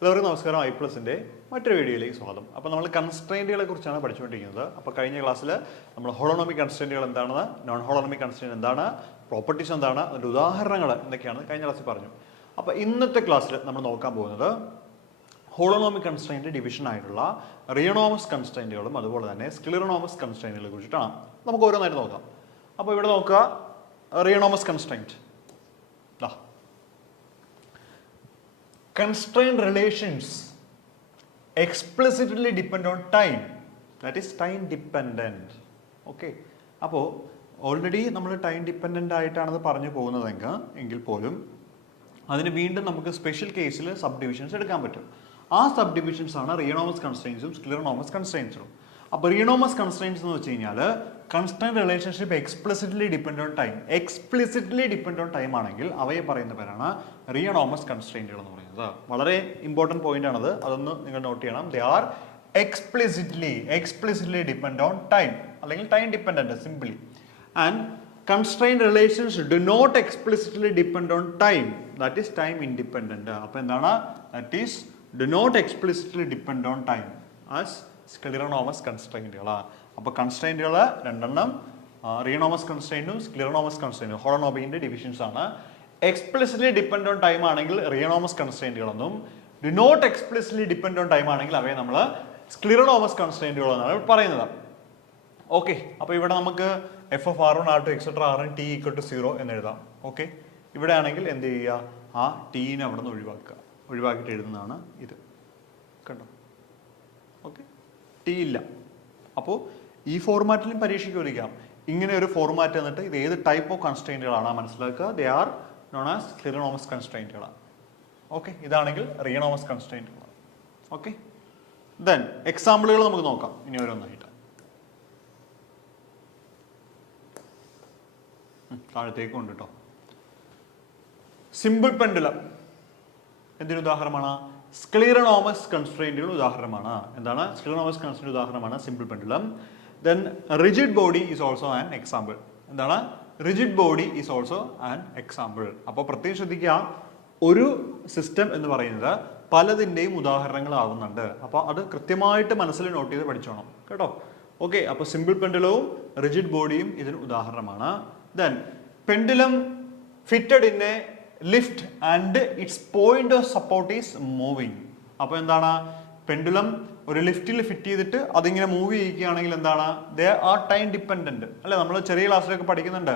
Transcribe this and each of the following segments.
എല്ലാവർക്കും നമസ്കാരം. I+ന്റെ മറ്റൊരു വീഡിയോയിലേക്ക് സ്വാഗതം. അപ്പോൾ നമ്മൾ കൺസ്ട്രെയിൻറ്റുകളെ കുറിച്ചാണ് പഠിച്ചുകൊണ്ടിരിക്കുന്നത്. അപ്പോൾ കഴിഞ്ഞ ക്ലാസ്സിൽ നമ്മൾ ഹോളോണോമിക് കൺസ്ട്രെയിൻറ്റുകൾ എന്താണെന്ന്, നോൺ ഹോളോണോമിക് കൺസ്ട്രെയിൻറ്റ് എന്താണ്, പ്രോപ്പർട്ടീസ് എന്താണ്, അതിൻ്റെ ഉദാഹരണങ്ങൾ എന്തൊക്കെയാണെന്ന് കഴിഞ്ഞ ക്ലാസ്സിൽ പറഞ്ഞു. അപ്പോൾ ഇന്നത്തെ ക്ലാസ്സിൽ നമ്മൾ നോക്കാൻ പോകുന്നത് ഹോളോണോമിക് കൺസ്ട്രെയിൻറ്റ് ഡിവിഷൻ ആയിട്ടുള്ള റിയണോമസ് കൺസ്ട്രെയിൻറ്റുകളും അതുപോലെ തന്നെ സ്ക്ലിറോണോമസ് കൺസ്ട്രെയിൻറ്റുകളെ കുറിച്ചിട്ടാണ്. നമുക്ക് ഓരോന്നായിട്ട് നോക്കാം. അപ്പോൾ ഇവിടെ നോക്കുക, റിയണോമസ് constraint. Constraint relations explicitly depend on time, that is time dependent. Okay, അപ്പോൾ ഓൾറെഡി നമ്മൾ ടൈം ഡിപ്പെൻഡൻ്റ് ആയിട്ടാണത് പറഞ്ഞു പോകുന്നതെങ്കിൽ പോലും അതിന് വീണ്ടും നമുക്ക് സ്പെഷ്യൽ കേസിൽ സബ് ഡിവിഷൻസ് എടുക്കാൻ പറ്റും. ആ സബ് ഡിവിഷൻസ് ആണ് റിയണോമസ് കൺസ്ട്രെയിൻസും സ്ക്ലിറോണോമസ് കൺസ്ട്രെയിൻസും. അപ്പോൾ റിയണോമസ് കൺസ്ട്രെയിൻസ് എന്ന് വെച്ച് കഴിഞ്ഞാൽ constraint relationship explicitly depend on time. Explicitly depend on time ആണെങ്കിൽ അവയെ പറയുന്ന പേരാണ് റിയണോമസ് കൺസ്ട്രെയിൻറ്റുകൾ എന്ന് പറയുന്നത്. വളരെ ഇമ്പോർട്ടൻറ്റ് പോയിന്റ് ആണത്, അതൊന്ന് നിങ്ങൾ നോട്ട് ചെയ്യണം. They are explicitly depend on time, അല്ലെങ്കിൽ time dependent simply. And constraint relations do not explicitly depend on time, that is time independent. അപ്പോൾ എന്താണ്, that is do not explicitly depend on time as സ്ക്ലിറോണോമസ് കൺസ്ട്രെയിൻറ്റുകളാണ്. അപ്പോൾ കൺസ്ട്രെയിൻറ്റുകൾ രണ്ടെണ്ണം, rheonomous കൺസ്ട്രെയിൻറ്റും scleronomous കൺസ്ട്രെയിൻറ്റും ഹോളോണോമിക്കിൻ്റെ divisions ആണ്. എക്സ്പ്ലിസിറ്റ്ലി ഡിപ്പെൻഡ് ഓൺ ടൈം ആണെങ്കിൽ റിയണോമസ് കൺസ്ട്രെയിൻറ്റുകളെന്നും, do not explicitly depend on time ആണെങ്കിൽ അവയെ നമ്മൾ സ്ക്ലിറോണോമസ് കൺസ്ട്രെയിൻറ്റുകൾ എന്നാണ് പറയുന്നത്. ഓക്കെ, അപ്പോൾ ഇവിടെ നമുക്ക് F of R1 R2 etcetera Rn t = 0 എന്ന് എഴുതാം. ഓക്കെ, ഇവിടെ ആണെങ്കിൽ എന്ത് ചെയ്യുക, ആ ടീനെ അവിടെ നിന്ന് ഒഴിവാക്കിയിട്ട് എഴുതുന്നതാണ് ഇത്. കണ്ടോ? ഓക്കെ, ടി ഇല്ല. അപ്പോൾ ഈ ഫോർമാറ്റിലും പരീക്ഷയ്ക്ക് ചോദിക്കാം. ഇങ്ങനെ ഒരു ഫോർമാറ്റ് എന്നിട്ട് ഇത് ഏത് ടൈപ്പ് ഓഫ് കൺസ്ട്രെയിൻറ്റുകളാണ് മനസ്സിലാക്കുക. They are known as scleronomous കൺസ്ട്രെയിൻറ്റുകളാണ്. ഓക്കെ, ഇതാണെങ്കിൽ റിയണോമസ് കൺസ്ട്രെയിൻറ്റുകളാണ്. ഓക്കെ, ദെൻ എക്സാമ്പിളുകൾ നമുക്ക് നോക്കാം ഇനി ഓരോന്നായിട്ട്. താഴത്തേക്ക് ഉണ്ട് കേട്ടോ. സിമ്പിൾ പെൻഡുലം എന്തിനു ഉദാഹരണമാണ്? സ്ക്ലിറോണോമസ് കൺസ്ട്രെയിൻറ്റുകൾ ഉദാഹരണമാണ്. എന്താണ്? സ്ക്ലിറോണോമസ് കൺസ്ട്രെയിൻറ്റ് ഉദാഹരണമാണ് simple pendulum. Then rigid body is also an example. എന്താണ്? Rigid body is also an example. അപ്പോൾ പ്രത്യേകം ശ്രദ്ധിക്കുക, ഒരു സിസ്റ്റം എന്ന് പറയുന്നത് പലതിൻ്റെയും ഉദാഹരണങ്ങളാവുന്നുണ്ട്. അപ്പോൾ അത് കൃത്യമായിട്ട് മനസ്സിൽ നോട്ട് ചെയ്ത് പഠിച്ചോണം കേട്ടോ. ഓക്കെ, അപ്പോൾ സിമ്പിൾ പെൻഡുലവും റിജിഡ് ബോഡിയും ഇതിന് ഉദാഹരണമാണ്. Then pendulum fitted in a lift and its point of support is moving. അപ്പോൾ എന്താണ്, പെൻഡുലം ഒരു ലിഫ്റ്റിൽ ഫിറ്റ് ചെയ്തിട്ട് അതിങ്ങനെ മൂവ് ചെയ്യിക്കുകയാണെങ്കിൽ എന്താണ്, ദേ ആർ ടൈം ഡിപ്പെൻഡൻറ്റ് അല്ലേ? നമ്മൾ ചെറിയ ക്ലാസ്സിലൊക്കെ പഠിക്കുന്നുണ്ട്.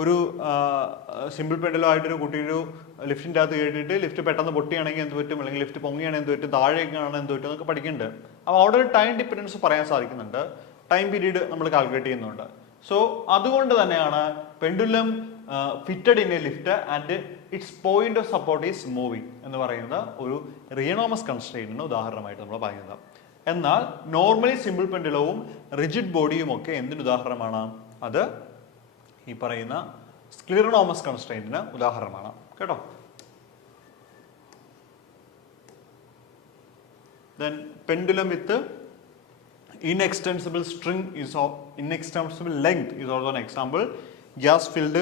ഒരു സിമ്പിൾ പെൻഡുലം ആയിട്ടൊരു കുട്ടി ഒരു ലിഫ്റ്റിൻ്റെ അകത്ത് കേട്ടിട്ട് ലിഫ്റ്റ് പെട്ടെന്ന് പൊട്ടിയാണെങ്കിൽ എന്ത് പറ്റും, അല്ലെങ്കിൽ ലിഫ്റ്റ് പൊങ്ങിയാണെങ്കിൽ എന്ത് പറ്റും, താഴേക്കാണെങ്കിൽ എന്ത് പറ്റും എന്നൊക്കെ പഠിക്കുന്നുണ്ട്. അപ്പോൾ അവിടെ ഒരു ടൈം ഡിപ്പെൻഡൻസ് പറയാൻ സാധിക്കുന്നുണ്ട്, ടൈം പീരീഡ് നമ്മൾ കാൽക്കുലേറ്റ് ചെയ്യുന്നുണ്ട്. സോ അതുകൊണ്ട് തന്നെയാണ് pendulum fitted in A lift and it's point of support is moving എന്ന് പറയുന്നത് ഒരു റിയണോമസ് കൺസ്ട്രെയിൻറ്റിന് ഉദാഹരണമായിട്ട് നമ്മൾ പറയുന്നത്. എന്നാൽ നോർമലി സിമ്പിൾ പെൻഡുലവും റിജിഡ് ബോഡിയും ഒക്കെ എന്തിന് ഉദാഹരണമാണ്? അത് ഈ പറയുന്ന സ്ക്ലിറോണോമസ് കൺസ്ട്രെയിൻറ്റിന് ഉദാഹരണമാണ് കേട്ടോ. Then pendulum with inextensible string is of inextensible length is also an example. Gas filled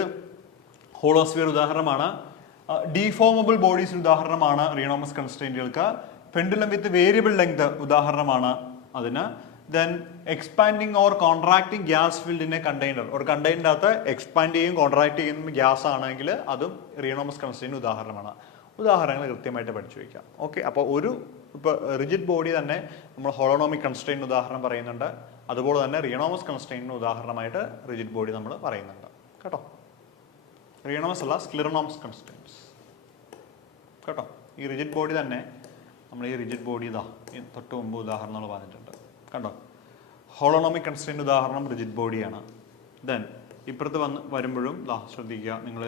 hollow sphere ഉദാഹരണമാണ്. Deformable bodies ഉദാഹരണമാണ് റിയണോമസ് കൺസ്ട്രെയിൻറ്റുകൾക്ക്. പെൻഡുലം വിത്ത് വേരിയബിൾ ലെങ്ത് ഉദാഹരണമാണ് അതിന്. Then expanding or contracting gas filled in a container, ഒരു കണ്ടെയ്നറിൻ്റെ അകത്ത് expand ചെയ്യും contract ചെയ്യുന്ന gas ആണെങ്കിൽ അതും റിയണോമസ് കൺസ്ട്രെയിൻറ്റ് ഉദാഹരണമാണ്. ഉദാഹരണങ്ങൾ കൃത്യമായിട്ട് പഠിച്ചു വയ്ക്കാം. ഓക്കെ, അപ്പോൾ ഒരു ഇപ്പോൾ റിജിഡ് ബോഡി തന്നെ നമ്മൾ ഹോളോണോമിക് കൺസ്ട്രെയിൻറ്റ് ഉദാഹരണം പറയുന്നുണ്ട്. അതുപോലെ തന്നെ റിയണോമസ് കൺസ്ട്രെയിൻറ്റിന് ഉദാഹരണമായിട്ട് റിജിഡ് ബോഡി നമ്മൾ പറയുന്നുണ്ട് കേട്ടോ. റിയണോമസ് അല്ല, സ്ക്ലിറോണോമസ് കൺസ്ട്രെയിൻറ്റ്സ് കേട്ടോ. ഈ റിജിഡ് ബോഡി തന്നെ നമ്മൾ ഈ റിജിഡ് ബോഡി ഇതാ തൊട്ട് മുമ്പ് ഉദാഹരണങ്ങൾ പറഞ്ഞിട്ടുണ്ട് കണ്ടോ. ഹോളോണോമിക് കൺസ്ട്രെയിൻറ്റ് ഉദാഹരണം റിജിഡ് ബോഡിയാണ്. ദെൻ ഇപ്പുറത്ത് വരുമ്പോഴും ശ്രദ്ധിക്കുക, നിങ്ങൾ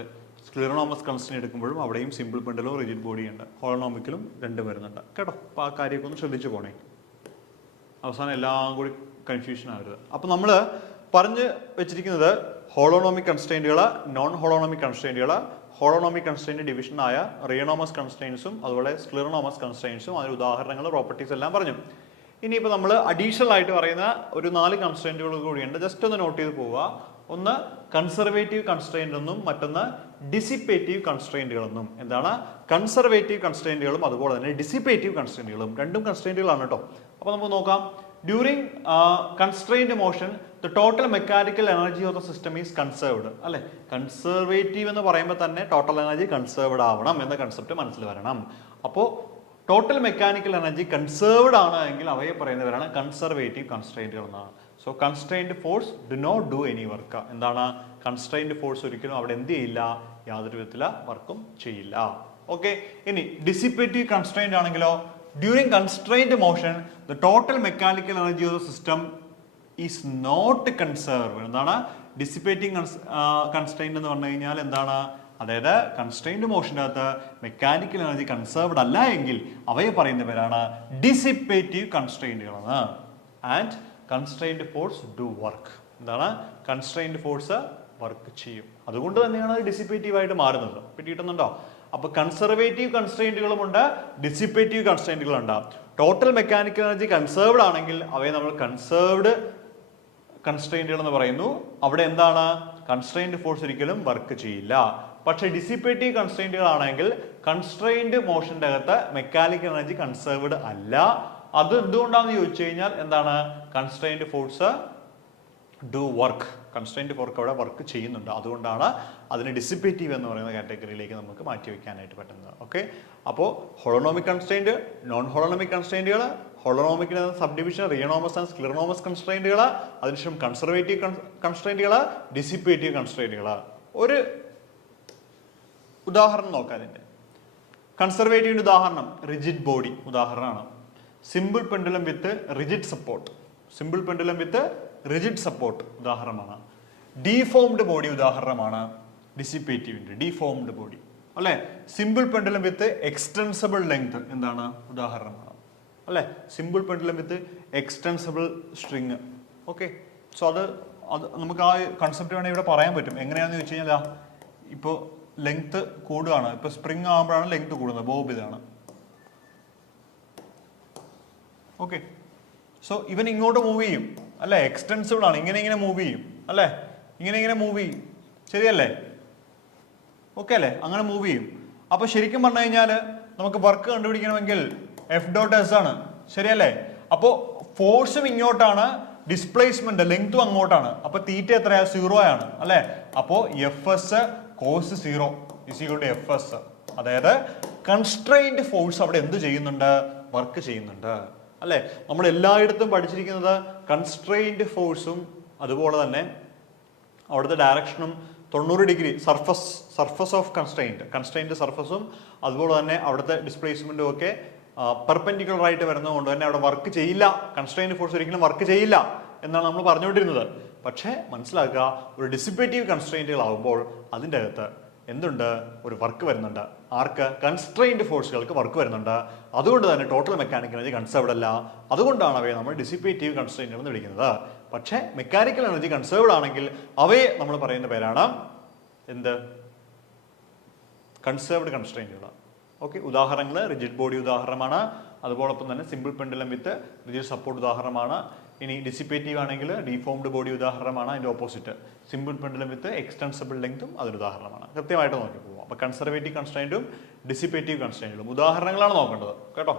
സ്ക്ലിറോണോമസ് കൺസ്ട്രെയിൻറ്റ് എടുക്കുമ്പോഴും അവിടെയും സിമ്പിൾ പെൻഡുലവും റിജിഡ് ബോഡിയും ഉണ്ട്. ഹോളോണോമിക്കിലും രണ്ടും വരുന്നുണ്ട് കേട്ടോ. അപ്പോൾ ആ കാര്യമൊക്കെ ഒന്ന് ശ്രദ്ധിച്ചു പോണേ, അവസാനം എല്ലാം കൂടി കൺഫ്യൂഷൻ ആവരുത്. അപ്പോൾ നമ്മൾ പറഞ്ഞ് വെച്ചിരിക്കുന്നത് ഹോളോണോമിക് കൺസ്ട്രെയിൻറ്റുകൾ, നോൺ ഹോളോണോമിക് കൺസ്ട്രെയിൻറ്റുകൾ, ഹോളോണോമിക് കൺസ്ട്രെയിൻറ്റ് ഡിവിഷനായ റിയണോമസ് കൺസ്ട്രെയിൻസും അതുപോലെ സ്ക്ലിറോണോമസ് കൺസ്ട്രെയിൻസും അതിന് ഉദാഹരണങ്ങൾ, പ്രോപ്പർട്ടീസ് എല്ലാം പറഞ്ഞു. ഇനിയിപ്പോൾ നമ്മൾ അഡീഷണൽ ആയിട്ട് പറയുന്ന ഒരു 4 കൺസ്ട്രെയിൻറ്റുകൾ കൂടിയുണ്ട്. ജസ്റ്റ് ഒന്ന് നോട്ട് ചെയ്ത് പോവുക. ഒന്ന് കൺസർവേറ്റീവ് കൺസ്ട്രെയിൻ്റ് എന്നും മറ്റൊന്ന് ഡിസിപ്പേറ്റീവ് കൺസ്ട്രെയിൻറ്റുകൾ എന്നും. എന്താണ് കൺസർവേറ്റീവ് കൺസ്ട്രെയിൻറ്റുകളും അതുപോലെ തന്നെ ഡിസിപ്പേറ്റീവ് കൺസ്ട്രെയിൻറ്റുകളും, രണ്ടും കൺസ്ട്രെയിൻറ്റുകളാണ് കേട്ടോ. അപ്പോൾ നമുക്ക് നോക്കാം. During constrained motion the total mechanical energy of the system is conserved. അല്ലെ, കൺസർവേറ്റീവ് എന്ന് പറയുമ്പോൾ തന്നെ ടോട്ടൽ എനർജി കൺസേർവ്ഡ് ആവണം എന്ന കൺസെപ്റ്റ് മനസ്സിൽ വരണം. അപ്പോൾ ടോട്ടൽ മെക്കാനിക്കൽ എനർജി കൺസേർവ്ഡ് ആണ് എങ്കിൽ അവയെ പറയുന്നവരാണ് കൺസർവേറ്റീവ് കൺസ്ട്രെയിൻറ്റുകൾ എന്നാണ്. So constrained force do not do any work. എന്താണ് കൺസ്ട്രെയിൻഡ് ഫോഴ്സ് ഒരിക്കലും അവിടെ എന്ത് ചെയ്യില്ല, യാതൊരു വിധത്തിലുള്ള വർക്കും ചെയ്യില്ല. ഓക്കെ, ഇനി ഡിസിപ്പേറ്റീവ് കൺസ്ട്രെയിൻറ്റ് ആണെങ്കിലോ during constrained motion the total mechanical energy of the system is not conserve. എന്താണ് ഡിസിപ്പേറ്റിംഗ് കൺസ്ട്രെയിൻറ്റ് എന്ന് പറഞ്ഞു കഴിഞ്ഞാൽ എന്താണ്, അതായത് കൺസ്ട്രെയിൻഡ് മോഷൻ്റെ അകത്ത് മെക്കാനിക്കൽ എനർജി കൺസേർവ്ഡ് അല്ല എങ്കിൽ അവയെ പറയുന്ന പേരാണ് ഡിസിപ്പേറ്റീവ് കൺസ്ട്രെയിൻറ്റുകളെന്ന്. And constrained force do work. എന്താണ് കൺസ്ട്രെയിൻഡ് ഫോഴ്സ് വർക്ക് ചെയ്യും, അതുകൊണ്ട് തന്നെയാണ് അത് ഡിസിപ്പേറ്റീവ് ആയിട്ട് മാറുന്നത്. കിട്ടുന്നുണ്ടോ? അപ്പൊ കൺസർവേറ്റീവ് കൺസ്ട്രെയിൻറ്റുകളും ഉണ്ട്, ഡിസിപ്പേറ്റീവ് കൺസ്ട്രെയിൻറ്റുകളുണ്ട്. ടോട്ടൽ മെക്കാനിക്കൽ എനർജി കൺസേർവ്ഡ് ആണെങ്കിൽ അവയെ നമ്മൾ കൺസേർവ്ഡ് കൺസ്ട്രെയിൻറ്റുകൾ എന്ന് പറയുന്നു. അവിടെ എന്താണ് കൺസ്ട്രെയിൻഡ് ഫോഴ്സ് ഒരിക്കലും വർക്ക് ചെയ്യില്ല. പക്ഷെ ഡിസിപ്പേറ്റീവ് കൺസ്ട്രെയിൻറ്റുകൾ ആണെങ്കിൽ കൺസ്ട്രെയിൻഡ് മോഷന്റെ അകത്ത് മെക്കാനിക്കൽ എനർജി കൺസേർവ്ഡ് അല്ല. അത് എന്തുകൊണ്ടാണെന്ന് ചോദിച്ചു കഴിഞ്ഞാൽ എന്താണ് constrained force do work, constrained force അവിടെ വർക്ക് ചെയ്യുന്നുണ്ട്. അതുകൊണ്ടാണ് അതിന് ഡിസിപ്പേറ്റീവ് എന്ന് പറയുന്ന കാറ്റഗറിയിലേക്ക് നമുക്ക് മാറ്റി വെക്കാനായിട്ട് പറ്റുന്നത്. ഓക്കെ, അപ്പോൾ ഹോളോണോമിക് കൺസ്ട്രെയിൻറ്റ്, നോൺ ഹോളോണോമിക് കൺസ്ട്രെയിൻറ്റുകൾ, ഹോളോണോമിക്കിന് sub division rheonomous and scleronomous കൺസ്ട്രെയിൻറ്റുകൾ, അതിനുശേഷം കൺസർവേറ്റീവ് കൺസ്ട്രെയിൻറ്റുകൾ, ഡിസിപ്പേറ്റീവ് കൺസ്ട്രെയിൻറ്റുകൾ. ഒരു ഉദാഹരണം നോക്കാം അതിൻ്റെ. കൺസർവേറ്റീവിൻ്റെ ഉദാഹരണം റിജിഡ് ബോഡി ഉദാഹരണമാണ്. Simple pendulum with rigid support, simple pendulum with rigid support ഉദാഹരണമാണ്. ഡീഫോംഡ് ബോഡി ഉദാഹരണമാണ് ഡിസിപ്പേറ്റീവിൻ്റെ, ഡീഫോംഡ് ബോഡി അല്ലെ. സിമ്പിൾ പെൻഡുലം വിത്ത് എക്സ്റ്റൻസിബിൾ ലെങ്ത് എന്താണ് ഉദാഹരണമാണ് അല്ലെ. സിമ്പിൾ പെൻഡുലം വിത്ത് എക്സ്റ്റൻസിബിൾ സ്ട്രിങ്. ഓക്കെ, സോ അത് നമുക്ക് ആ കൺസെപ്റ്റ് വേണമെങ്കിൽ ഇവിടെ പറയാൻ പറ്റും. എങ്ങനെയാണെന്ന് ചോദിച്ചു കഴിഞ്ഞാൽ ഇപ്പോൾ ലെങ്ത് കൂടുകയാണ്, ഇപ്പൊ സ്പ്രിങ് ആകുമ്പോഴാണ് ലെങ്ത് കൂടുന്നത്, ബോബ് ഇതാണ്. ഓക്കെ, സോ ഇവൻ ഇങ്ങോട്ട് മൂവ് ചെയ്യും അല്ലെ, എക്സ്റ്റൻസിബിൾ ആണ്, ഇങ്ങനെ മൂവ് ചെയ്യും അല്ലെ, ഇങ്ങനെ മൂവ് ചെയ്യും, ശരിയല്ലേ? ഓക്കെ അല്ലേ, അങ്ങനെ മൂവ് ചെയ്യും. അപ്പൊ ശരിക്കും പറഞ്ഞു കഴിഞ്ഞാൽ നമുക്ക് വർക്ക് കണ്ടുപിടിക്കണമെങ്കിൽ F.S ആണ്, ശരിയല്ലേ? അപ്പോൾ ഫോഴ്സും ഇങ്ങോട്ടാണ്, ഡിസ്പ്ലേസ്മെന്റ് ലെങ്തും അങ്ങോട്ടാണ്. അപ്പൊ തീറ്റ എത്രയാ? 0 ആണ് അല്ലെ. അപ്പോൾ Fs cos 0 is equal to Fs. അതായത് കൺസ്ട്രെയിൻഡ് ഫോഴ്സ് അവിടെ എന്ത് ചെയ്യുന്നുണ്ട്? വർക്ക് ചെയ്യുന്നുണ്ട് അല്ലെ. നമ്മൾ എല്ലായിടത്തും പഠിച്ചിരിക്കുന്നത് കൺസ്ട്രെയിൻഡ് ഫോഴ്സും അതുപോലെ തന്നെ അവിടുത്തെ ഡയറക്ഷനും 90 ഡിഗ്രി സർഫസ് ഓഫ് കൺസ്ട്രെയിൻഡ് സർഫസും അതുപോലെ തന്നെ അവിടുത്തെ ഡിസ്പ്ലേസ്മെന്റും ഒക്കെ പെർപെൻഡിക്കുലർ ആയിട്ട് വരുന്നതുകൊണ്ട് തന്നെ അവിടെ വർക്ക് ചെയ്യില്ല, കൺസ്ട്രെയിൻഡ് ഫോഴ്സ് ഒരിക്കലും വർക്ക് ചെയ്യില്ല എന്നാണ് നമ്മൾ പറഞ്ഞുകൊണ്ടിരുന്നത്. പക്ഷേ മനസ്സിലാക്കുക, ഒരു ഡിസിപ്പേറ്റീവ് കൺസ്ട്രെയിൻറ്റുകളാകുമ്പോൾ അതിൻ്റെ അകത്ത് എന്തുണ്ട്? ഒരു വർക്ക് വരുന്നുണ്ട്. ആർക്ക്? കൺസ്ട്രെയിൻഡ് ഫോഴ്സുകൾക്ക് വർക്ക് വരുന്നുണ്ട്. അതുകൊണ്ട് തന്നെ ടോട്ടൽ മെക്കാനിക്കൽ എനർജി കൺസേർവ്ഡ് അല്ല. അതുകൊണ്ടാണ് അവയെ നമ്മൾ ഡിസിപ്പേറ്റീവ് കൺസ്ട്രെയിൻറ്റുകൾ എന്ന് വിളിക്കുന്നത്. പക്ഷേ മെക്കാനിക്കൽ എനർജി കൺസേർവ്ഡ് ആണെങ്കിൽ അവയെ നമ്മൾ പറയുന്ന പേരാണ് എന്ത്? കൺസേർവ്ഡ് കൺസ്ട്രെയിൻറ്റുകൾ. ഓക്കെ, ഉദാഹരണങ്ങൾ റിജിഡ് ബോഡി ഉദാഹരണമാണ്, അതുപോലൊപ്പം തന്നെ simple pendulum with rigid support ഉദാഹരണമാണ്. ഇനി ഡിസിപ്പേറ്റീവ് ആണെങ്കിൽ ഡീഫോംഡ് ബോഡി ഉദാഹരണമാണ്. അതിൻ്റെ ഓപ്പോസിറ്റ് സിമ്പിൾ പെൻഡുലം വിത്ത് എക്സ്റ്റൻസിബിൾ ലെങ്തും അതൊരു ഉദാഹരണമാണ്. കൃത്യമായിട്ട് നോക്കി പോകും. അപ്പോൾ കൺസർവേറ്റീവ് കൺസ്ട്രെയിൻറ്റും ഡിസിപ്പേറ്റീവ് കൺസ്ട്രെയിൻറ്റും ഉദാഹരണങ്ങളാണ് നോക്കേണ്ടത് കേട്ടോ.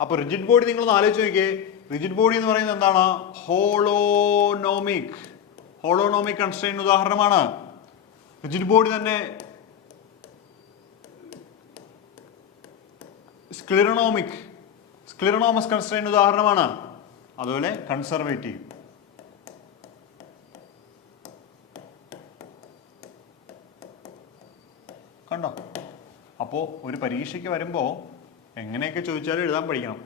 അപ്പോൾ റിജിഡ് ബോഡി നിങ്ങളൊന്ന് ആലോചിച്ച് നോക്കിയേ. റിജിഡ് ബോഡി എന്ന് പറയുന്നത് എന്താണ്? ഹോളോണോമിക് കൺസ്ട്രെയിൻറ്റ് ഉദാഹരണമാണ്. റിജിഡ് ബോഡി തന്നെ സ്ക്ലിറോണോമസ് കൺസ്ട്രെയിൻറ്റ് ഉദാഹരണമാണ്. അതുപോലെ കൺസർവേറ്റീവ്. കണ്ടോ? അപ്പോൾ ഒരു പരീക്ഷയ്ക്ക് വരുമ്പോൾ എങ്ങനെയൊക്കെ ചോദിച്ചാലും എഴുതാൻ പഠിക്കണം.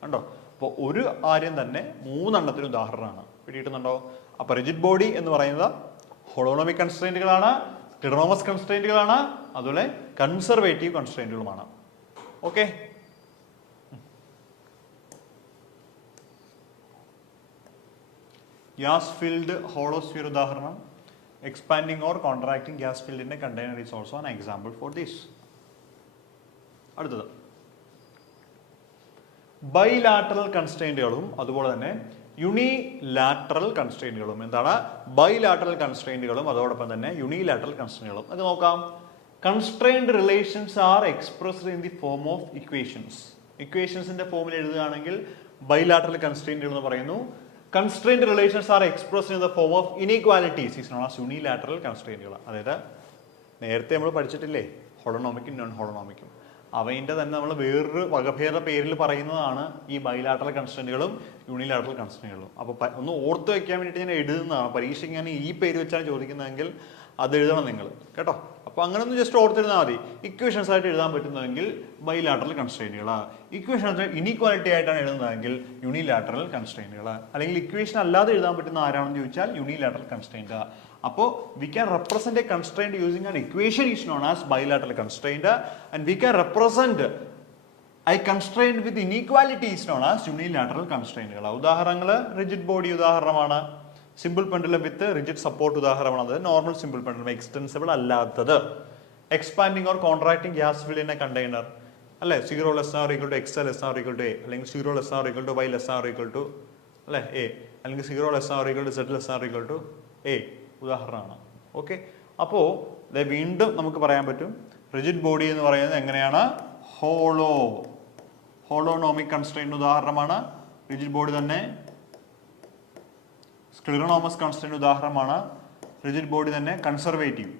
കണ്ടോ? അപ്പോൾ ഒരു കാര്യം തന്നെ 3 എണ്ണത്തിന് ഉദാഹരണമാണ്. പിടിയിട്ടുന്നുണ്ടോ? അപ്പോൾ റിജിഡ് ബോഡി എന്ന് പറയുന്നത് ഹോളോണോമിക് കൺസ്ട്രെയിൻറ്റുകളാണ്, സ്ക്ലിറോണോമസ് കൺസ്ട്രെയിൻറ്റുകളാണ്, അതുപോലെ കൺസർവേറ്റീവ് കൺസ്ട്രെയിൻറ്റുകളുമാണ്. ഓക്കെ, ഗ്യാസ് ഫിൽഡ് ഹോളോസ്ഫിയർ ഉദാഹരണം. Expanding or contracting gas filled in a container is also an example for this. അടുത്തത് ബൈലാറ്ററൽ കൺസ്ട്രെയിൻറ്റുകളും അതുപോലെ തന്നെ യൂണിലാറ്ററൽ കൺസ്ട്രെയിൻറ്റുകളും എന്താണ് ബൈലാറ്ററൽ കൺസ്ട്രെയിൻറ്റുകളും അതോടൊപ്പം തന്നെ യൂണിലാറ്ററൽ കൺസ്ട്രെയിൻറ്റുകളും അത് നോക്കാം. Constrained relations are expressed in the form of equations. ഇക്വേഷൻസിന്റെ ഫോമിൽ എഴുതുകയാണെങ്കിൽ ബൈലാറ്ററൽ കൺസ്ട്രെയിൻറ്റുകൾ എന്ന് പറയുന്നു. Constrained relations are expressed in the form of inequalities is known as unilateral കൺസ്ട്രെയിൻറ്റുകൾ. അതായത് നേരത്തെ നമ്മൾ പഠിച്ചിട്ടില്ലേ ഹോളോണോമിക്കും നോൺ ഹോളോണോമിക്കും, അവയിൻ്റെ തന്നെ നമ്മൾ വേറൊരു വകഭേദ പേരിൽ പറയുന്നതാണ് ഈ ബൈലാറ്ററൽ കൺസ്ട്രെയിൻറ്റുകളും യൂണിലാറ്ററൽ കൺസ്ട്രെയിൻറ്റുകളും. അപ്പോൾ ഒന്ന് ഓർത്ത് വെക്കാൻ വേണ്ടിയിട്ട് ഞാൻ എഴുതുന്നതാണ്. പരീക്ഷയ്ക്ക് ഞാൻ ഈ പേര് വെച്ചാണ് ചോദിക്കുന്നതെങ്കിൽ അത് എഴുതണം നിങ്ങൾ കേട്ടോ. അപ്പോൾ അങ്ങനെ ഒന്ന് ജസ്റ്റ് ഓർത്തിരുന്നാൽ മതി. ഇക്വേഷൻസ് ആയിട്ട് എഴുതാൻ പറ്റുന്നതെങ്കിൽ ബൈലാറ്ററൽ കൺസ്ട്രെയിൻറ്റുകൾ, ഇക്വേഷൻസ് ഇനീക്വാലിറ്റി ആയിട്ടാണ് എഴുതുന്നതെങ്കിൽ യൂണിലാറ്ററൽ കൺസ്ട്രെയിൻറ്റുകൾ, അല്ലെങ്കിൽ ഇക്വേഷൻ അല്ലാതെ എഴുതാൻ പറ്റുന്ന ആരാണെന്ന് ചോദിച്ചാൽ യൂണിലാറ്ററൽ കൺസ്ട്രെയിൻറ്റ്. അപ്പോൾ we can represent a constraint using an equation is known as bilateral constraint, and we can represent a constraint with inequality is known as unilateral constraint. ഉദാഹരണങ്ങൾ rigid body ഉദാഹരണമാണ്, simple pendulum with rigid support ഉദാഹരണമാണ്, അത് normal simple pendulum extensible അല്ലാത്തത്, expanding or contracting gas fill in a container അല്ലെ, 0 less or equal to x less or equal to a, അല്ലെങ്കിൽ 0 less or equal to y less or equal to അല്ലെ a, അല്ലെങ്കിൽ 0 less or equal to z less or equal to a ഉദാഹരണമാണ്. Okay, അപ്പോൾ വീണ്ടും നമുക്ക് പറയാൻ പറ്റും rigid body എന്ന് പറയുന്നത് എങ്ങനെയാണ് ഹോളോണോമിക് കൺസ്ട്രെയിന്റ് ഉദാഹരണമാണ്. റിജിഡ് ബോഡി തന്നെ സ്ക്ലിറോണോമസ് കൺസ്ട്രെയിന്റ് ഉദാഹരണമാണ്. റിജിഡ് ബോഡി തന്നെ കൺസർവേറ്റീവ്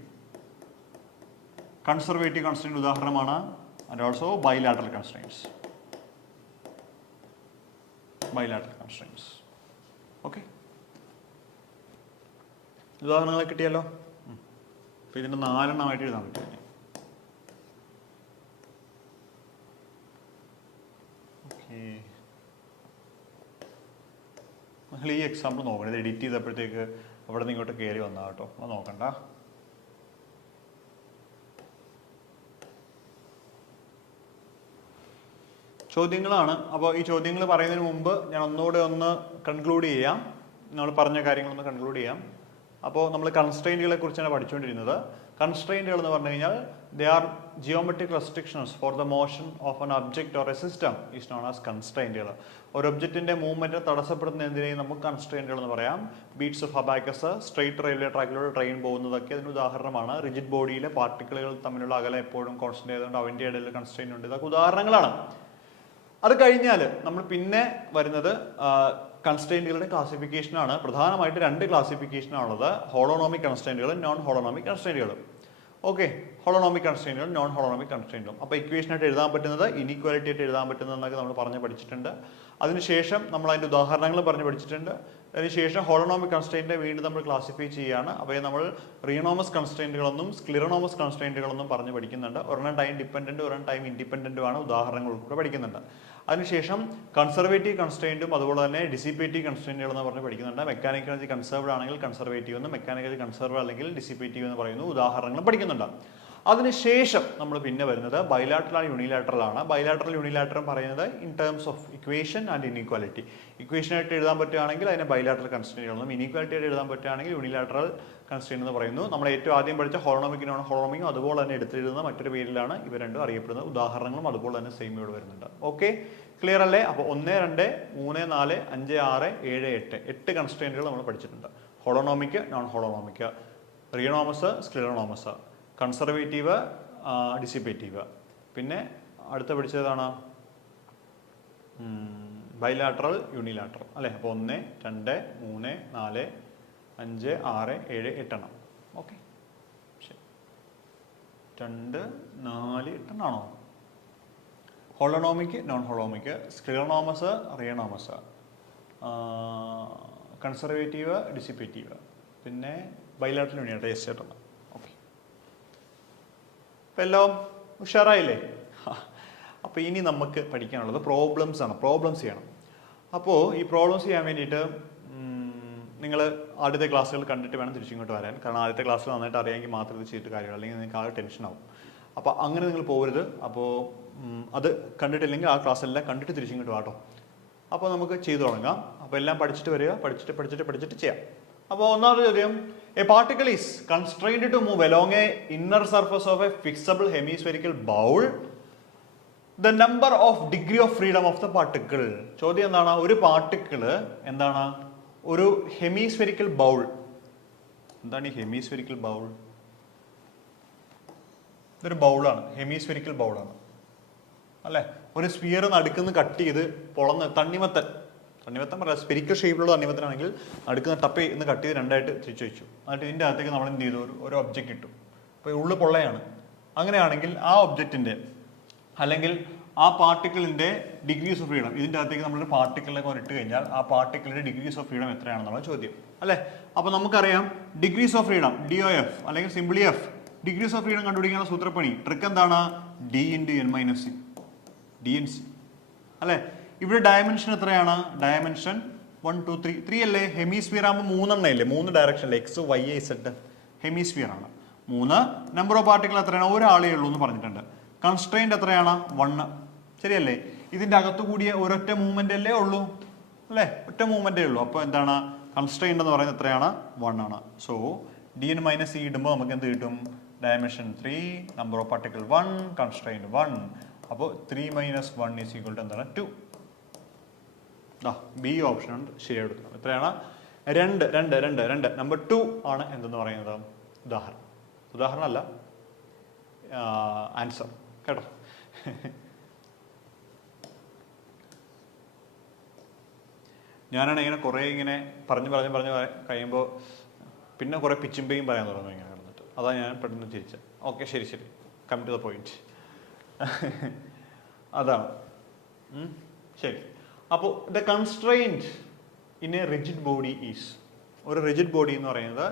കൺസ്ട്രെയിന്റ് ഉദാഹരണമാണ്. And also bilateral constraints. Okay, ഉദാഹരണങ്ങളെ കിട്ടിയല്ലോ. അപ്പോൾ ഇതിൻ്റെ 4 എണ്ണമായിട്ട് എഴുതാൻ പറ്റും. ഓക്കെ, നിങ്ങൾ ഈ എക്സാമ്പിൾ നോക്കണം. ഇത് എഡിറ്റ് ചെയ്തപ്പോഴത്തേക്ക് അവിടെ നിന്ന് ഇങ്ങോട്ട് കയറി വന്നാൽ കേട്ടോ, അത് നോക്കണ്ട. ചോദ്യങ്ങളാണ്. അപ്പോൾ ഈ ചോദ്യങ്ങൾ പറയുന്നതിന് മുമ്പ് ഞാൻ ഒന്നുകൂടെ ഒന്ന് കൺക്ലൂഡ് ചെയ്യാം. നമ്മൾ പറഞ്ഞ കാര്യങ്ങളൊന്ന് കൺക്ലൂഡ് ചെയ്യാം. അപ്പോൾ നമ്മൾ കൺസ്ട്രെയിൻറ്റുകളെ കുറിച്ചാണ് പഠിച്ചുകൊണ്ടിരുന്നത്. കൺസ്ട്രെയിൻറ്റുകൾ എന്ന് പറഞ്ഞു കഴിഞ്ഞാൽ they are geometric restrictions for the motion of an object or a system is known as കൺസ്ട്രെയിൻറ്റുകൾ. ഒരു ഒബ്ജക്റ്റിന്റെ മൂവ്മെന്റിനെ തടസ്സപ്പെടുന്ന എന്തിനേയും നമുക്ക് കൺസ്ട്രെയിൻറ്റുകൾ എന്ന് പറയാം. Beads of abacus, straight railway ട്രാക്കിലൂടെ ട്രെയിൻ പോകുന്നതൊക്കെ അതിന് ഉദാഹരണമാണ്. റിജിഡ് ബോഡിയിലെ പാർട്ടിക്കിളുകൾ തമ്മിലുള്ള അകലം എപ്പോഴും കോൺസ്റ്റന്റ് ആയതുകൊണ്ട് അവൻ്റെ ഇടയിൽ കൺസ്ട്രെയിൻറ്റ് ഉണ്ട്. ഇതൊക്കെ ഉദാഹരണങ്ങളാണ്. അത് കഴിഞ്ഞാൽ നമ്മൾ പിന്നെ വരുന്നത് കൺസ്ട്രെയിൻറ്റുകളുടെ ക്ലാസിഫിക്കേഷനാണ്. പ്രധാനമായിട്ട് 2 ക്ലാസിഫിക്കേഷനാണുള്ളത്, ഹോളോണോമിക് കൺസ്ട്രെയിൻറ്റുകളും നോൺ ഹോളോണോമിക് കൺസ്ട്രെയിൻറ്റുകളും. ഓക്കെ, ഹോളോണോമിക് കൺസ്ട്രെയിൻറ്റുകളും നോൺ ഹോളോണോമിക് കൺസ്ട്രെയിൻറ്റും. അപ്പോൾ ഇക്വേഷനായിട്ട് എഴുതാൻ പറ്റുന്നത്, ഇനീക്വാലിറ്റി ആയിട്ട് എഴുതാൻ പറ്റുന്നതെന്നൊക്കെ നമ്മൾ പറഞ്ഞ് പഠിച്ചിട്ടുണ്ട്. അതിനുശേഷം നമ്മൾ അതിൻ്റെ ഉദാഹരണങ്ങൾ പറഞ്ഞ് പഠിച്ചിട്ടുണ്ട്. അതിനുശേഷം ഹോളോണോമിക് കൺസ്ട്രെയിൻറ്റിനെ വീണ്ടും നമ്മൾ ക്ലാസിഫൈ ചെയ്യുകയാണ്. അവയെ നമ്മൾ റിയണോമസ് കൺസ്ട്രെയിൻറ്റുകളെന്നും സ്ക്ലിറോണോമസ് കൺസ്ട്രെയിൻറ്റുകളെന്നും പറഞ്ഞ് പഠിക്കുന്നുണ്ട്. ഒരെണ്ണം ടൈം ഡിപ്പെൻഡൻറ്റ്, ഒരെണ്ണം ടൈം ഇൻഡിപെൻഡൻറ്റുമാണ്. ഉദാഹരണങ്ങൾ ഉൾപ്പെടെ പഠിക്കുന്നുണ്ട്. അതിനുശേഷം കൺസർവേറ്റീവ് കൺസ്ട്രെയിൻറ്റും അതുപോലെ തന്നെ ഡിസിപ്പേറ്റീവ് കൺസ്ട്രെയിൻറ്റുകൾ എന്ന് പറഞ്ഞ് പഠിക്കുന്നുണ്ട്. മെക്കാനിക്കൽ എനർജി കൺസർവ്ഡ് ആണെങ്കിൽ കൺസർവേറ്റീവ് എന്നും, മെക്കാനിക്കൽ കൺസർവ് അല്ലെങ്കിൽ ഡിസിപ്പേറ്റീവ് എന്ന് പറയുന്നു. ഉദാഹരണങ്ങൾ പഠിക്കുന്നുണ്ട്. അതിനുശേഷം നമ്മൾ പിന്നെ വരുന്നത് ബൈലാറ്ററൽ ആൻഡ് യൂണിലാറ്ററൽ ആണ്. ബൈലാറ്ററൽ യൂണിലാറ്ററൽ പറയുന്നത് in terms of equation and inequality. ഇക്വേഷനായിട്ട് എഴുതാൻ പറ്റുകയാണെങ്കിൽ അതിനെ ബൈലാറ്ററൽ കൺസ്ട്രെയിൻറ്റുകളെന്നും, ഇനീക്വാലിറ്റി ആയിട്ട് എഴുതാൻ പറ്റുകയാണെങ്കിൽ യൂണിലാറ്ററൽ കൺസ്ട്രെയിൻറ്റ് എന്ന് പറയുന്നു. നമ്മൾ ഏറ്റവും ആദ്യം പഠിച്ച ഹോളോണോമിക് നോൺ ഹോളോണോമിക്കും അതുപോലെ തന്നെ എടുത്തെഴുതുന്ന മറ്റൊരു പേരിലാണ് ഇവ രണ്ടും അറിയപ്പെടുന്നത്. ഉദാഹരണങ്ങളും അതുപോലെ തന്നെ സെയിം ഇവിടെ വരുന്നുണ്ട്. ഓക്കെ, ക്ലിയർ അല്ലേ? അപ്പോൾ 1, 2, 3, 4, 5, 6, 7, 8 കൺസ്ട്രെയിൻറ്റുകൾ നമ്മൾ പഠിച്ചിട്ടുണ്ട്. ഹോളോണോമിക്, നോൺ ഹോളോണോമിക്, റിയണോമസ്, സ്ക്ലിറോണോമസ്, കൺസർവേറ്റീവ്, ഡിസിപ്പേറ്റീവ്. പിന്നെ അടുത്ത പഠിച്ചതാണ് ബൈലാറ്ററൽ, യൂണിലാറ്ററൽ അല്ലേ? അപ്പോൾ 1, 2, 3, 4, 5, 6, 7, 8 എണ്ണം. ഓക്കെ, ശരി. 2, 4, 8 എണ്ണാണോ? ഹോളോണോമിക്, നോൺ ഹോളോമിക്, സ്ക്ലിറോണോമസ്, റിയണോമസ്, കൺസർവേറ്റീവ്, ഡിസിപ്പേറ്റീവ്, പിന്നെ ബൈലാറ്ററൽ, യൂണിലാറ്ററൽ, എസ് എണ്ണം. ഓക്കെ, അപ്പം എല്ലാം ഉഷാറായില്ലേ? അപ്പോൾ ഇനി നമുക്ക് പഠിക്കാനുള്ളത് പ്രോബ്ലംസ് ആണ്. പ്രോബ്ലംസ് ചെയ്യണം. അപ്പോൾ ഈ പ്രോബ്ലംസ് ചെയ്യാൻ വേണ്ടിയിട്ട് നിങ്ങൾ ആദ്യത്തെ ക്ലാസ്സുകൾ കണ്ടിട്ട് വേണം തിരിച്ചിങ്ങോട്ട് വരാൻ. കാരണം ആദ്യത്തെ ക്ലാസ്സിൽ നന്നായിട്ട് അറിയാമെങ്കിൽ മാത്രം ഇത് ചെയ്തിട്ട് കാര്യമുള്ളൂ, അല്ലെങ്കിൽ നിങ്ങൾക്ക് ആകെ ടെൻഷനാവും. അപ്പോൾ അങ്ങനെ നിങ്ങൾ പോകരുത്. അപ്പോൾ അത് കണ്ടിട്ടില്ലെങ്കിൽ ആ ക്ലാസ് എല്ലാം കണ്ടിട്ട് തിരിച്ചിങ്ങോട്ട് വാട്ടോ. അപ്പോൾ നമുക്ക് ചെയ്തു തുടങ്ങാം. അപ്പോൾ എല്ലാം പഠിച്ചിട്ട് വരിക, പഠിച്ചിട്ട് ചെയ്യാം. അപ്പോൾ ഒന്നാമത്തെ ചോദ്യം, a particle is constrained to move along a inner surface of a fixable hemispherical bowl the number of degree of freedom of the particle. ചോദ്യം എന്താണ്? ഒരു പാർട്ടിക്കിള് എന്താണ്? ഒരു ഹെമിസ്ഫെരിക്കൽ ബൗൾ. എന്താണ് ഈ ഹെമിസ്ഫെരിക്കൽ ബൗൾ? ഇതൊരു ബൗളാണ്, ഹെമിസ്ഫെരിക്കൽ ബൗളാണ് അല്ലേ. ഒരു സ്ഫിയർ നടുക്കുന്ന് കട്ട് ചെയ്ത് പൊളന്ന് തണ്ണിമത്തൻ പറയാം, സ്പെരിക്കൽ ഷേപ്പിലുള്ള തണ്ണിമത്തനാണെങ്കിൽ നടുക്കുന്ന ടപ്പ് എന്ന് കട്ട് ചെയ്ത് രണ്ടായിട്ട് തിരിച്ചു വെച്ചു. എന്നിട്ട് ഇതിൻ്റെ അകത്തേക്ക് നമ്മൾ എന്ത് ചെയ്തു? ഒരു ഒബ്ജക്റ്റ് ഇട്ടു. അപ്പോൾ ഉള്ളു പൊള്ളയാണ്. അങ്ങനെയാണെങ്കിൽ ആ ഒബ്ജക്റ്റിൻ്റെ അല്ലെങ്കിൽ ആ പാർട്ടിക്കിളിൻ്റെ ഡിഗ്രീസ് ഓഫ് ഫ്രീഡം, ഇതിൻ്റെ അകത്തേക്ക് നമ്മളൊരു പാർട്ടിക്കിളിലേക്ക് ഇട്ട് കഴിഞ്ഞാൽ ആ പാർട്ടിക്കിളിൻ്റെ ഡിഗ്രീസ് ഓഫ് ഫ്രീഡം എത്രയാണെന്നുള്ള ചോദ്യം അല്ലേ. അപ്പോൾ നമുക്കറിയാം ഡിഗ്രീസ് ഓഫ് ഫ്രീഡം DOF അല്ലെങ്കിൽ simply F. Degrees of freedom കണ്ടുപിടിക്കാനുള്ള സൂത്രപ്പണി ട്രിക്ക് എന്താണ്? D × n-c, DNC അല്ലേ. ഇവിടെ ഡയമെൻഷൻ എത്രയാണ്? ഡയമെൻഷൻ 1 2 3 അല്ലേ. ഹെമിസ്ഫിയർ ആകുമ്പോൾ 3 എണ്ണം ഇല്ലേ, 3 ഡയറക്ഷനിൽ X Y Z ഹെമിസ്ഫിയർ ആണ്. 3. നമ്പർ ഓഫ് പാർട്ടിക്കിൾ എത്രയാണ്? ഒരാളേ ഉള്ളൂ എന്ന് പറഞ്ഞിട്ടുണ്ട്. കൺസ്ട്രെയിൻറ്റ് എത്രയാണ്? 1. ശരിയല്ലേ. ഇതിൻ്റെ അകത്തു കൂടിയ ഒരൊറ്റ മൂവ്മെൻ്റ് അല്ലേ ഉള്ളൂ അല്ലേ, ഒറ്റ മൂവ്മെൻറ്റേ ഉള്ളൂ. അപ്പോൾ എന്താണ് കൺസ്ട്രെയിൻറ്റ് എന്ന് പറയുന്നത്? എത്രയാണ്? 1 ആണ്. സോ DN - C ഇടുമ്പോൾ നമുക്ക് എന്ത് കിട്ടും? Dimension 3, number of particle 1, constraint 1. അപ്പോൾ 3 - 1 = എന്താണ്? 2. ബി ഓപ്ഷൻ ശരിയായിട്ട് എടുക്കണം. എത്രയാണ്? 2. നമ്പർ 2 ആണ് എന്തെന്ന് പറയുന്നത്? ഉദാഹരണമല്ല, ആൻസർ കേട്ടോ. ഞാനാണ് ഇങ്ങനെ കുറേ ഇങ്ങനെ പറഞ്ഞ് കഴിയുമ്പോൾ പിന്നെ കുറേ പിച്ചുമ്പയും പറയാൻ തുടങ്ങും ഇങ്ങനെ കിടന്നിട്ട്. അതാണ് ഞാൻ പെട്ടെന്ന് തിരിച്ചത്. ഓക്കെ, ശരി, കം ടു ദ പോയിന്റ്. അതാണ് ശരി. അപ്പോൾ the constraint in A rigid body is, ഒരു റിജിഡ് ബോഡി എന്ന് പറയുന്നത്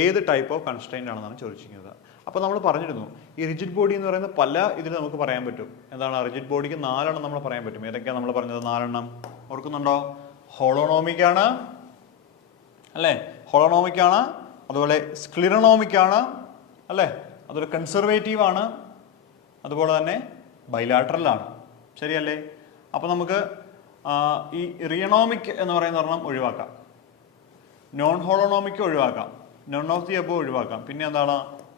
ഏത് ടൈപ്പ് ഓഫ് കൺസ്ട്രെയിൻ്റ് ആണെന്നാണ് ചോദിച്ചിരിക്കുന്നത്. അപ്പോൾ നമ്മൾ പറഞ്ഞിരുന്നു ഈ റിജിഡ് ബോഡി എന്ന് പറയുന്നത് പല ഇതിൽ നമുക്ക് പറയാൻ പറ്റും. എന്താണ്? റിജിഡ് ബോഡിക്ക് 4 എണ്ണം നമ്മൾ പറയാൻ പറ്റും. ഏതൊക്കെയാണ് നമ്മൾ പറഞ്ഞത്? 4 എണ്ണം ഓർക്കുന്നുണ്ടോ? ഹോളോണോമിക് ആണ് അല്ലേ, ഹോളോണോമിക് ആണ്. അതുപോലെ സ്ക്ലിറോണോമിക് ആണ് അല്ലേ, അതുപോലെ കൺസർവേറ്റീവ് ആണ്, അതുപോലെ തന്നെ ബൈലാറ്ററൽ ആണ്. ശരിയല്ലേ. അപ്പോൾ നമുക്ക് ഈ റിയണോമിക് എന്ന് പറയുന്ന ഒരെണ്ണം ഒഴിവാക്കാം, നോൺ ഹോളോണോമിക് ഒഴിവാക്കാം, നോൺ ഓഫ് ദി അബോ ഒഴിവാക്കാം. പിന്നെ എന്താണ്?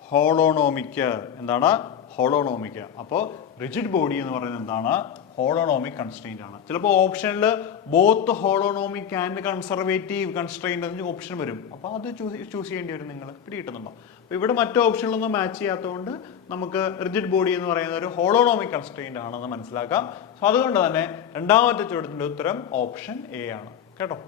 ഹോളോണോമിക്. എന്താണ്? ഹോളോണോമിക്. അപ്പോൾ റിജിഡ് ബോഡി എന്ന് പറയുന്നത് എന്താണ്? ഹോളോണോമിക് കൺസ്ട്രെയിൻ്റ് ആണ്. ചിലപ്പോൾ ഓപ്ഷനിൽ ബോത്ത് ഹോളോണോമിക് ആൻഡ് കൺസർവേറ്റീവ് കൺസ്ട്രെയിൻ്റ് എന്ന് ഓപ്ഷൻ വരും. അപ്പോൾ അത് ചൂസ് ചെയ്യേണ്ടി വരും. നിങ്ങൾ പിടികിട്ടുന്നുണ്ടോ? അപ്പോൾ ഇവിടെ മറ്റു ഓപ്ഷനിലൊന്നും മാച്ച് ചെയ്യാത്തതുകൊണ്ട് നമുക്ക് റിജിഡ് ബോഡി എന്ന് പറയുന്ന ഒരു ഹോളോണോമിക് കൺസ്ട്രെയിൻ്റ് ആണെന്ന് മനസ്സിലാക്കാം. സോ അതുകൊണ്ട് തന്നെ രണ്ടാമത്തെ ചോദ്യത്തിൻ്റെ ഉത്തരം ഓപ്ഷൻ A ആണ് കേട്ടോ.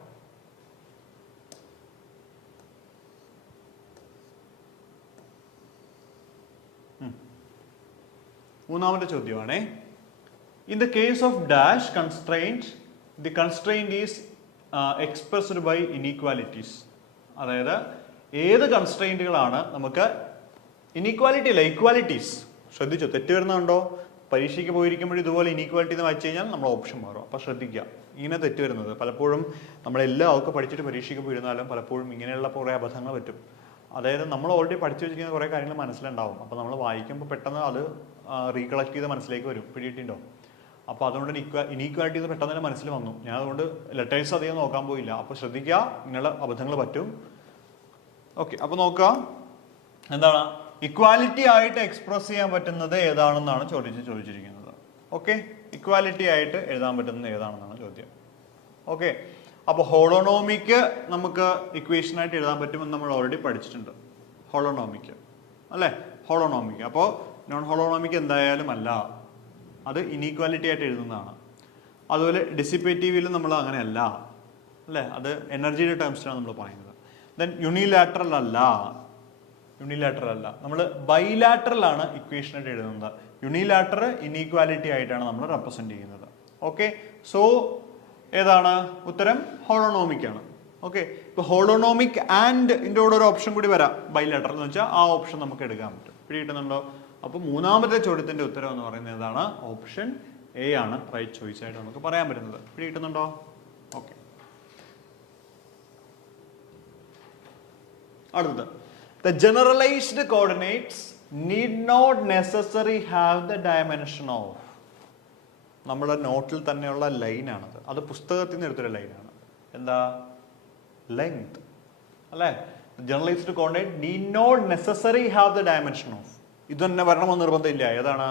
മൂന്നാമത്തെ ചോദ്യമാണേ. In the case of dash constraint, the constraint is expressed by inequalities. അതായത് ഏത് കൺസ്ട്രെയിൻറ്റുകളാണ് നമുക്ക് ഇനീക്വാലിറ്റി അല്ല ഇക്വാലിറ്റീസ്. ശ്രദ്ധിച്ചോ, തെറ്റ് വരുന്നുണ്ടോ? പരീക്ഷയ്ക്ക് പോയിരിക്കുമ്പോൾ ഇതുപോലെ ഇനീക്വാലിറ്റി എന്ന് വായിച്ചു കഴിഞ്ഞാൽ നമ്മൾ ഓപ്ഷൻ മാറും. അപ്പോൾ ശ്രദ്ധിക്കുക, ഇങ്ങനെ തെറ്റ് വരുന്നത് പലപ്പോഴും നമ്മളെല്ലാം ഒക്കെ പഠിച്ചിട്ട് പരീക്ഷയ്ക്ക് പോയിരുന്നാലും പലപ്പോഴും ഇങ്ങനെയുള്ള കുറേ അബദ്ധങ്ങൾ പറ്റും. അതായത് നമ്മൾ ഓൾറെഡി പഠിച്ചു വെച്ചിരിക്കുന്ന കുറേ കാര്യങ്ങൾ മനസ്സിലുണ്ടാവും. അപ്പോൾ നമ്മൾ വായിക്കുമ്പോൾ പെട്ടെന്ന് അത് റീകളക്ട് ചെയ്ത് മനസ്സിലേക്ക് വരും. പിടിയിട്ടുണ്ടോ? അപ്പോൾ അതുകൊണ്ട് ഇനീക്വാലിറ്റി എന്ന് പെട്ടെന്ന് തന്നെ മനസ്സിൽ വന്നു. ഞാൻ അതുകൊണ്ട് ലെറ്റേഴ്സ് അധികം നോക്കാൻ പോയില്ല. അപ്പോൾ ശ്രദ്ധിക്കുക, ഇങ്ങനെയുള്ള അബദ്ധങ്ങൾ പറ്റും. ഓക്കെ, അപ്പോൾ നോക്കുക എന്താണ് ഇക്വാലിറ്റി ആയിട്ട് എക്സ്പ്രസ് ചെയ്യാൻ പറ്റുന്നത് ഏതാണെന്നാണ് ചോദിച്ചിരിക്കുന്നത്. ഓക്കെ, ഇക്വാലിറ്റി ആയിട്ട് എഴുതാൻ പറ്റുന്നത് ഏതാണെന്നാണ് ചോദ്യം. ഓക്കെ, അപ്പോൾ ഹോളോണോമിക്ക് നമുക്ക് ഇക്വേഷനായിട്ട് എഴുതാൻ പറ്റുമെന്ന് നമ്മൾ ഓൾറെഡി പഠിച്ചിട്ടുണ്ട്. ഹോളോണോമിക്ക് അല്ലേ, ഹോളോണോമിക്ക്. അപ്പോൾ നോൺ ഹോളോണോമിക്ക് എന്തായാലും അല്ല, അത് ഇനീക്വാലിറ്റി ആയിട്ട് എഴുതുന്നതാണ്. അതുപോലെ ഡിസിപ്പേറ്റീവിലും നമ്മൾ അങ്ങനെയല്ല അല്ലേ, അത് എനർജിയുടെ ടേംസിലാണ് നമ്മൾ പറയുന്നത്. ദെൻ യൂണിലാറ്ററൽ അല്ല, നമ്മൾ ബൈലാറ്ററൽ ആണ് ഇക്വേഷനായിട്ട് എഴുതുന്നത്. യൂണിലാറ്റർ ഇനീക്വാലിറ്റി ആയിട്ടാണ് നമ്മൾ റെപ്രസെന്റ് ചെയ്യുന്നത്. ഓക്കെ, സോ ഏതാണ് ഉത്തരം? ഹോളോണോമിക് ആണ്. ഓക്കെ, ഇപ്പോൾ ഹോളോണോമിക് ആൻഡ് ഇതിൻ്റെ കൂടെ ഒരു ഓപ്ഷൻ കൂടി വരാം, ബൈലാറ്ററൽ എന്ന് വെച്ചാൽ ആ ഓപ്ഷൻ നമുക്ക് എടുക്കാൻ പറ്റും. പിടികിട്ടുന്നുണ്ടോ? അപ്പോൾ മൂന്നാമത്തെ ചോദ്യത്തിൻ്റെ ഉത്തരം എന്ന് പറയുന്നത് ഏതാണ്? ഓപ്ഷൻ A ആണ് റൈറ്റ് ചോയ്സ് ആയിട്ട് നമുക്ക് പറയാൻ പറ്റുന്നത്. പിടികിട്ടുന്നുണ്ടോ? ഓക്കെ, അടുത്തത് the generalized coordinates need not necessarily have the dimension of. നമ്മുടെ നോട്ടിൽ തന്നെയുള്ള ലൈനാണത്. അത് പുസ്തകത്തിൽ നിന്ന് എടുത്തൊരു ലൈനാണ്. എന്താ? ലെങ്ത് അല്ലേ. Generalised coordinate need not necessarily have the dimension of. ഇത് തന്നെ വരണമെന്ന് നിർബന്ധമില്ല. ഏതാണ്?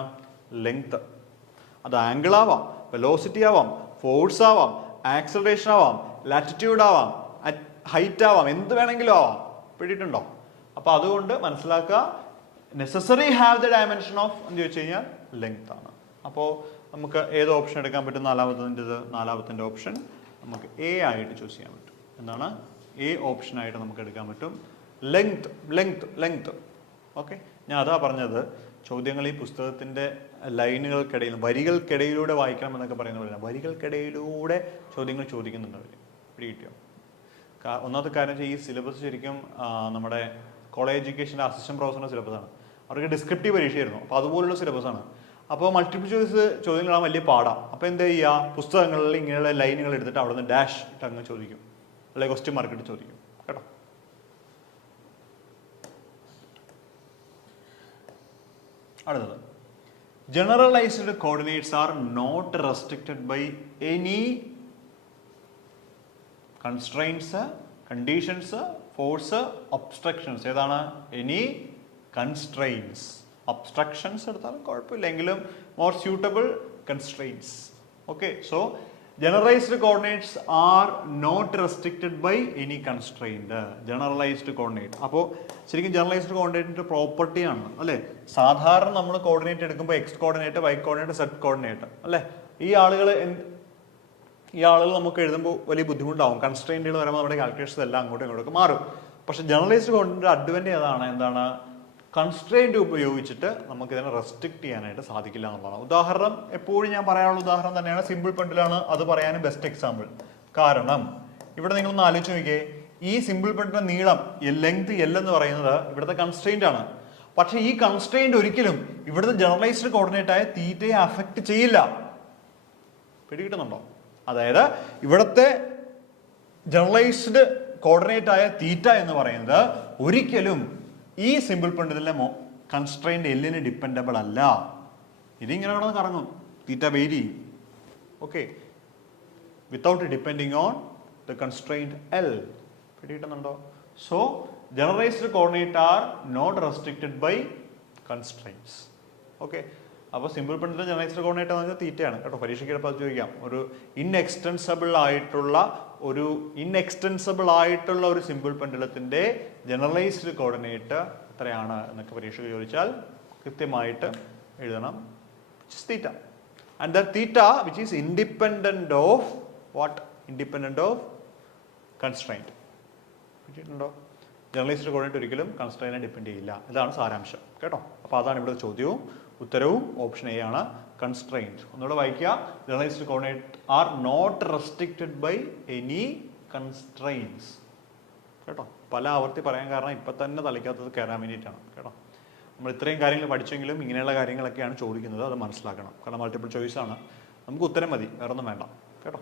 ലെങ്ത്. അത് ആംഗിൾ ആവാം, വെലോസിറ്റി ആവാം, ഫോഴ്സ് ആവാം, ആക്സലറേഷൻ ആവാം, ലാറ്റിറ്റ്യൂഡ് ആവാം, ഹൈറ്റ് ആവാം, എന്ത് വേണമെങ്കിലും ആവാം. പിടിയിട്ടുണ്ടോ? അപ്പൊ അതുകൊണ്ട് മനസ്സിലാക്കുക, necessary have the dimension of എന്ന് ചോദിച്ചു കഴിഞ്ഞാൽ ലെങ്ത് ആണ്. അപ്പോൾ നമുക്ക് ഏത് ഓപ്ഷൻ എടുക്കാൻ പറ്റും? നാലാമത്തെ ഓപ്ഷൻ നമുക്ക് എ ആയിട്ട് ചൂസ് ചെയ്യാൻ പറ്റും. എന്താണ്? എ ഓപ്ഷനായിട്ട് നമുക്ക് എടുക്കാൻ പറ്റും. Length length length. ഓക്കെ, ഞാൻ അതാ പറഞ്ഞത്, ചോദ്യങ്ങൾ ഈ പുസ്തകത്തിൻ്റെ ലൈനുകൾക്കിടയിൽ വരികൾക്കിടയിലൂടെ വായിക്കണം എന്നൊക്കെ പറയുന്ന പോലെ വരികൾക്കിടയിലൂടെ ചോദ്യങ്ങൾ ചോദിക്കുന്നുണ്ട് അവർ. പിടികിട്ടിയോ? ഒന്നാമത്തെ കാര്യം വെച്ചാൽ ഈ സിലബസ് ശരിക്കും നമ്മുടെ കോളേജ് എഡ്യൂക്കേഷൻ്റെ അസിസ്റ്റന്റ് പ്രൊഫസറിൻ്റെ സിലബസാണ്. അവർക്ക് ഡിസ്ക്രിപ്റ്റീവ് പരീക്ഷയായിരുന്നു. അപ്പോൾ അതുപോലുള്ള സിലബസാണ്. അപ്പോൾ മൾട്ടിപ്പിൾ ചോയ്സ് ചോദ്യങ്ങളാണ് വലിയ പാടാണ്. അപ്പോൾ എന്താ ചെയ്യുക? പുസ്തകങ്ങളിൽ ഇങ്ങനെയുള്ള ലൈനുകൾ എടുത്തിട്ട് അവിടെ നിന്ന് ഡാഷ് ഇട്ട് അങ്ങ് ചോദിക്കും, അല്ലെങ്കിൽ ക്വസ്റ്റ്യൻ മാർക്ക് ഇട്ട് ചോദിക്കും. കേട്ടോ? അടുത്തത്, generalised coordinates are not restricted by any constraints, conditions, force, obstructions. ഏതാണ്? Any constraints. ഒബ്സ്ട്രക്ഷൻസ് എടുത്താലും കുഴപ്പമില്ലെങ്കിലും more suitable constraints. Okay, so generalised coordinates are not restricted by any constrained. Generalised coordinate. അപ്പോൾ ശരിക്കും generalised കോർഡിനേറ്റിന്റെ പ്രോപ്പർട്ടിയാണ് അല്ലേ? സാധാരണ നമ്മൾ കോർഡിനേറ്റ് എടുക്കുമ്പോൾ x coordinate, y coordinate, z coordinate അല്ലേ? ഈ ആളുകൾ നമുക്ക് എഴുതുമ്പോൾ വലിയ ബുദ്ധിമുട്ടാവും. കൺസ്ട്രെയിൻറ്റുകൾ വരുമ്പോൾ നമ്മുടെ കാൽക്കുലേഷൻസ് എല്ലാം അങ്ങോട്ടും ഇങ്ങോട്ടൊക്കെ മാറും. പക്ഷെ ജനറലൈസ്ഡ് കോർഡിനേറ്റ് അഡ്വാൻറ്റേജ് എന്താണ്? കൺസ്ട്രെയിൻറ്റ് ഉപയോഗിച്ചിട്ട് നമുക്ക് ഇതിനെ റെസ്ട്രിക്ട് ചെയ്യാനായിട്ട് സാധിക്കില്ല എന്നുള്ളതാണ്. ഉദാഹരണം എപ്പോഴും ഞാൻ പറയാനുള്ള ഉദാഹരണം തന്നെയാണ് സിമ്പിൾ പെൻഡിലാണ്. അത് പറയാനും ബെസ്റ്റ് എക്സാമ്പിൾ. കാരണം ഇവിടെ നിങ്ങളൊന്ന് ആലോചിച്ച് നോക്കിയേ, ഈ സിമ്പിൾ പെൻഡിന്റെ നീളം ലെങ്ത് എൽ എന്ന് പറയുന്നത് ഇവിടുത്തെ കൺസ്ട്രെയിന്റ് ആണ്. പക്ഷെ ഈ കൺസ്ട്രെയിന്റ് ഒരിക്കലും ഇവിടുത്തെ ജനറലൈസ്ഡ് കോർഡിനേറ്റ് ആയ തീറ്റയെ അഫക്റ്റ് ചെയ്യില്ല. പിടികിട്ടുന്നുണ്ടോ? അതായത് ഇവിടുത്തെ ജനറലൈസ്ഡ് കോർഡിനേറ്റ് ആയ തീറ്റ എന്ന് പറയുന്നത് ഒരിക്കലും ഈ സിമ്പിൾ പെൻഡിലെ കൺസ്ട്രെയിന്റ് എല്ലിന് ഡിപ്പെൻഡബിൾ അല്ല. ഇതിങ്ങനെ ഇവിടെ കറങ്ങും, തീറ്റ വേരി ചെയ്യും. Okay, without depending on the constraint L. പിടികിട്ടുന്നുണ്ടോ? So generalised coordinate are not restricted by constraints. Okay, അപ്പോൾ സിമ്പിൾ പെൻഡിലെ ജനറലൈസ്ഡ് കോർഡിനേറ്റ് എന്ന് വെച്ചാൽ തീറ്റയാണ് കേട്ടോ. പരീക്ഷയ്ക്ക് എളുപ്പം ചോദിക്കാം. ഒരു ഇൻഎക്സ്റ്റൻസിബിൾ ആയിട്ടുള്ള ഒരു സിമ്പിൾ പെൻഡുലത്തിന്റെ ജനറലൈസ്ഡ് കോർഡിനേറ്റ് എത്രയാണ് എന്നൊക്കെ പരീക്ഷയ്ക്ക് ചോദിച്ചാൽ കൃത്യമായിട്ട് എഴുതണം. Theta. And the theta which is independent of what? Independent of constraint. കിട്ടിയിട്ടുണ്ടോ? ജനറലൈസ്ഡ് കോർഡിനേറ്റ് ഒരിക്കലും കൺസ്ട്രെയിനെ ഡിപ്പെൻഡ് ചെയ്യില്ല. ഇതാണ് സാരാംശം കേട്ടോ. അപ്പോൾ അതാണ് ഇവിടെ ചോദ്യവും ഉത്തരവും. ഓപ്ഷൻ എ ആണ് കൺസ്ട്രെയിൻറ്റ്. ഒന്നുകൂടെ വായിക്കുക. Generalised coordinate are not restricted by any constraints. കേട്ടോ, പല ആവർത്തി പറയാൻ കാരണം ഇപ്പം തന്നെ തലയ്ക്കകത്തത് കയറാൻ വേണ്ടിയിട്ടാണ് കേട്ടോ. നമ്മൾ ഇത്രയും കാര്യങ്ങൾ പഠിച്ചെങ്കിലും ഇങ്ങനെയുള്ള കാര്യങ്ങളൊക്കെയാണ് ചോദിക്കുന്നത്. അത് മനസ്സിലാക്കണം. കാരണം മൾട്ടിപ്പിൾ ചോയ്സ് ആണ്. നമുക്ക് ഉത്തരം മതി, വേറെ ഒന്നും വേണ്ട കേട്ടോ.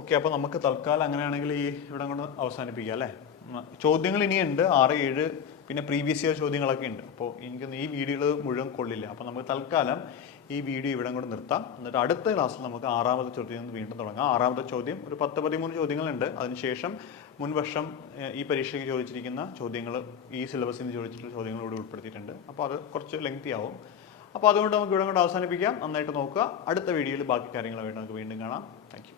ഓക്കെ, അപ്പോൾ നമുക്ക് തൽക്കാലം അങ്ങനെയാണെങ്കിൽ ഈ ഇവിടെ കൊണ്ട് അവസാനിപ്പിക്കാം അല്ലേ? ചോദ്യങ്ങൾ ഇനിയുണ്ട് 6, 7, പിന്നെ പ്രീവിയസ് ഇയർ ചോദ്യങ്ങളൊക്കെ ഉണ്ട്. അപ്പോൾ എനിക്കൊന്ന് ഈ വീഡിയോകൾ മുഴുവൻ കൊള്ളില്ല. അപ്പോൾ നമുക്ക് തൽക്കാലം ഈ വീഡിയോ ഇവിടെ കൊണ്ട് നിർത്താം. എന്നിട്ട് അടുത്ത ക്ലാസ്സിൽ നമുക്ക് 6ാമത്തെ ചോദ്യം വീണ്ടും തുടങ്ങാം. 6ാമത്തെ ചോദ്യം ഒരു 10-13 ചോദ്യങ്ങളുണ്ട്. അതിനുശേഷം മുൻവർഷം ഈ പരീക്ഷയ്ക്ക് ചോദിച്ചിരിക്കുന്ന ചോദ്യങ്ങൾ, ഈ സിലബസിൽ നിന്ന് ചോദിച്ചിട്ടുള്ള ചോദ്യങ്ങൾ ഇവിടെ ഉൾപ്പെടുത്തിയിട്ടുണ്ട്. അപ്പോൾ അത് കുറച്ച് ലെങ്തി ആവും. അപ്പോൾ അതുകൊണ്ട് നമുക്ക് ഇവിടെ കൊണ്ട് അവസാനിപ്പിക്കാം. നന്നായിട്ട് നോക്കുക. അടുത്ത വീഡിയോയിൽ ബാക്കി കാര്യങ്ങളുമായിട്ട് നമുക്ക് വീണ്ടും കാണാം. Thank you.